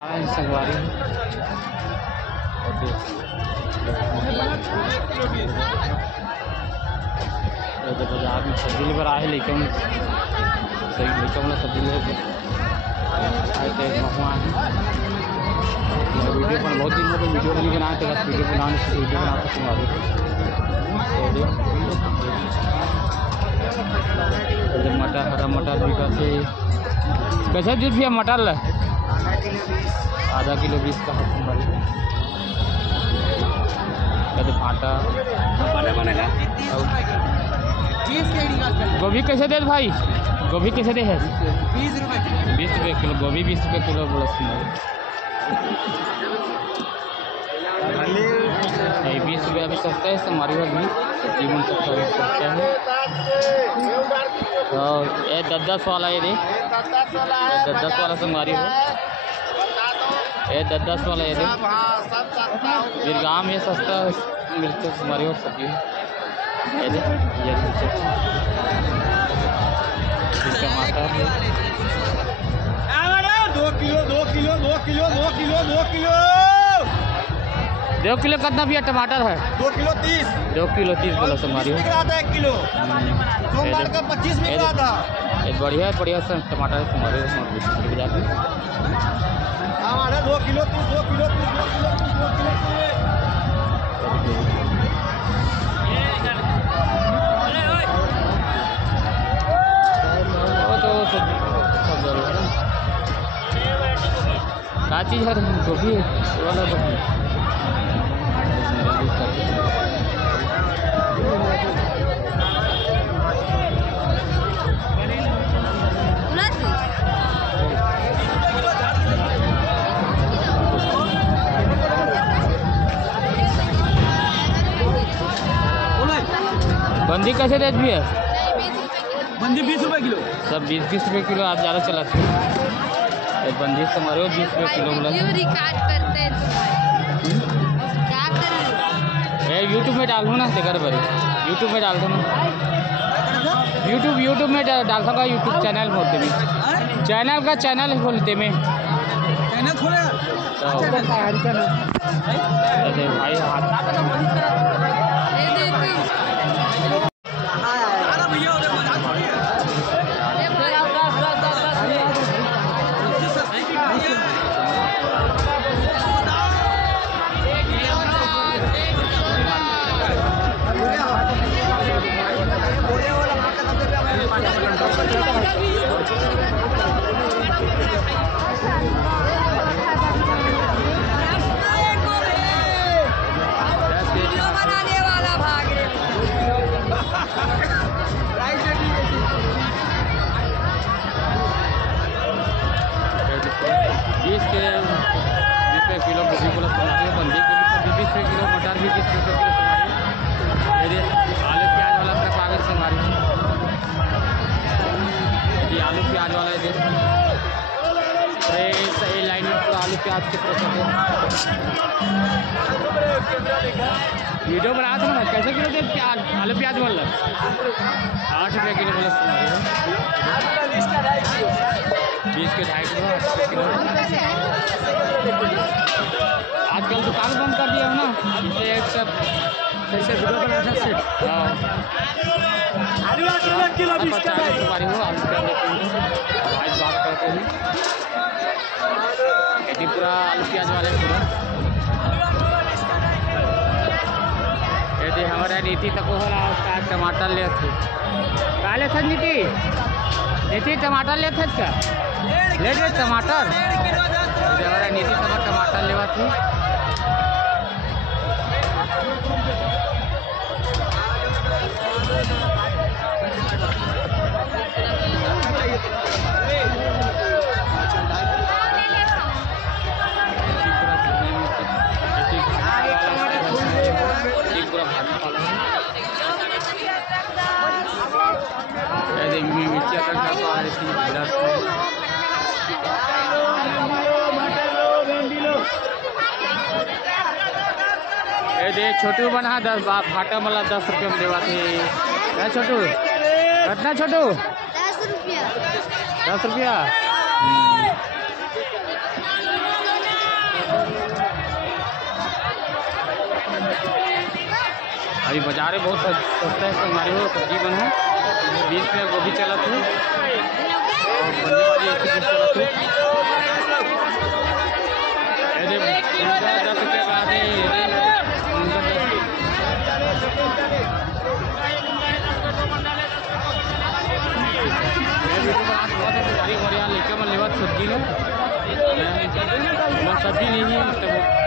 संगवारी बाजार में सब्जी लेकर आए लेकिन सब्जी लेकर वीडियो पर बहुत दिन में वीडियो नहीं बनाए थे, बस वीडियो बनाने से वीडियो बना सकते। मटर हरा मटर भी कैसे कैसे दूध भी है मटर आधा किलो 20 का कहते भाटा बनेगा। गोभी कैसे दे भाई? गोभी कैसे दे है? 20 रुपये किलो गोभी, 20 रुपये किलो। बोला सुंदर 20 रुपये अभी सस्ता है हमारे घर में सब्जी बन सकता है सस्ता है। और ये 10-10 वाला ये दे 10-10 वाला संगवारी हो, ये 10-10 वाला ये दे। बिरगाम में सस्ता मिलते हमारे और सब्जी ये दे। टमाटर 2 किलो कितना भी है? टमाटर है 2 किलो 30 बोला हमारी 1 किलो सोमवार का 25 में था। ये बढ़िया सा टमाटर हमारे हमारा 2 किलो 30 क्या चीज़ है? गोभी वाला गोभी बंदी कैसे देती है? बंदी 20 रुपये किलो। सब 20 रुपये किलो। आप ज़्यादा चलाते हो बंदी से हमारे 20 रुपये किलो बोला। रिकॉर्ड करते हैं क्या करें? यूट्यूब में डालूँ ना तेकर बारे यूट्यूब में डाल दो ना। यूट्यूब में डाल दूँगा। यूट्यूब चैनल बोलते में चैनल का चैनल बोलते में चैनल खोले भाई किलो गोभी बोला बंदी गोभी 20 रुपये किलो। मटर भी 20 रुपये किलो हमारी। आलू प्याज वाला का कागज से हमारी ये आलू प्याज वाला है। ये लाइन में पूरा आलू प्याज के वीडियो बना दो ना। कैसे किलो दे प्याज? आलू प्याज बोल 8 रुपये किलो बोला 20 के 2.5 किलो। आजकल दुकान बंद कर दिया हो ना, इसलिए एक सब कैसे वीडियो बना सकते। आलू 8 किलो 20 का हमारी हो। आलू प्याज आज बात करते हैं यदि पूरा आलू प्याज वाले पूरा यदि हमारा नीति तक हो रहा टमाटर ले थे काले थे नीति टमाटर ले थे क्या ले गए टमाटर हमारा नीति तक टमाटर लेवा थी। दे छोटू बना 10 भाटा मला 10 रुपये में देवा थे। छोटू कितना छोटू? 10 रुपया। 10 रुपया। अभी बाजार में बहुत सस्ता है संगवारी हो सब्जी बन है 20 रुपया गोभी चला था और बंदी भाजी 120 चला था 10 रुपये का आते संगवारी और यहाँ लेकर मैं लेवा सब्जी में सब्जी नहीं है मतलब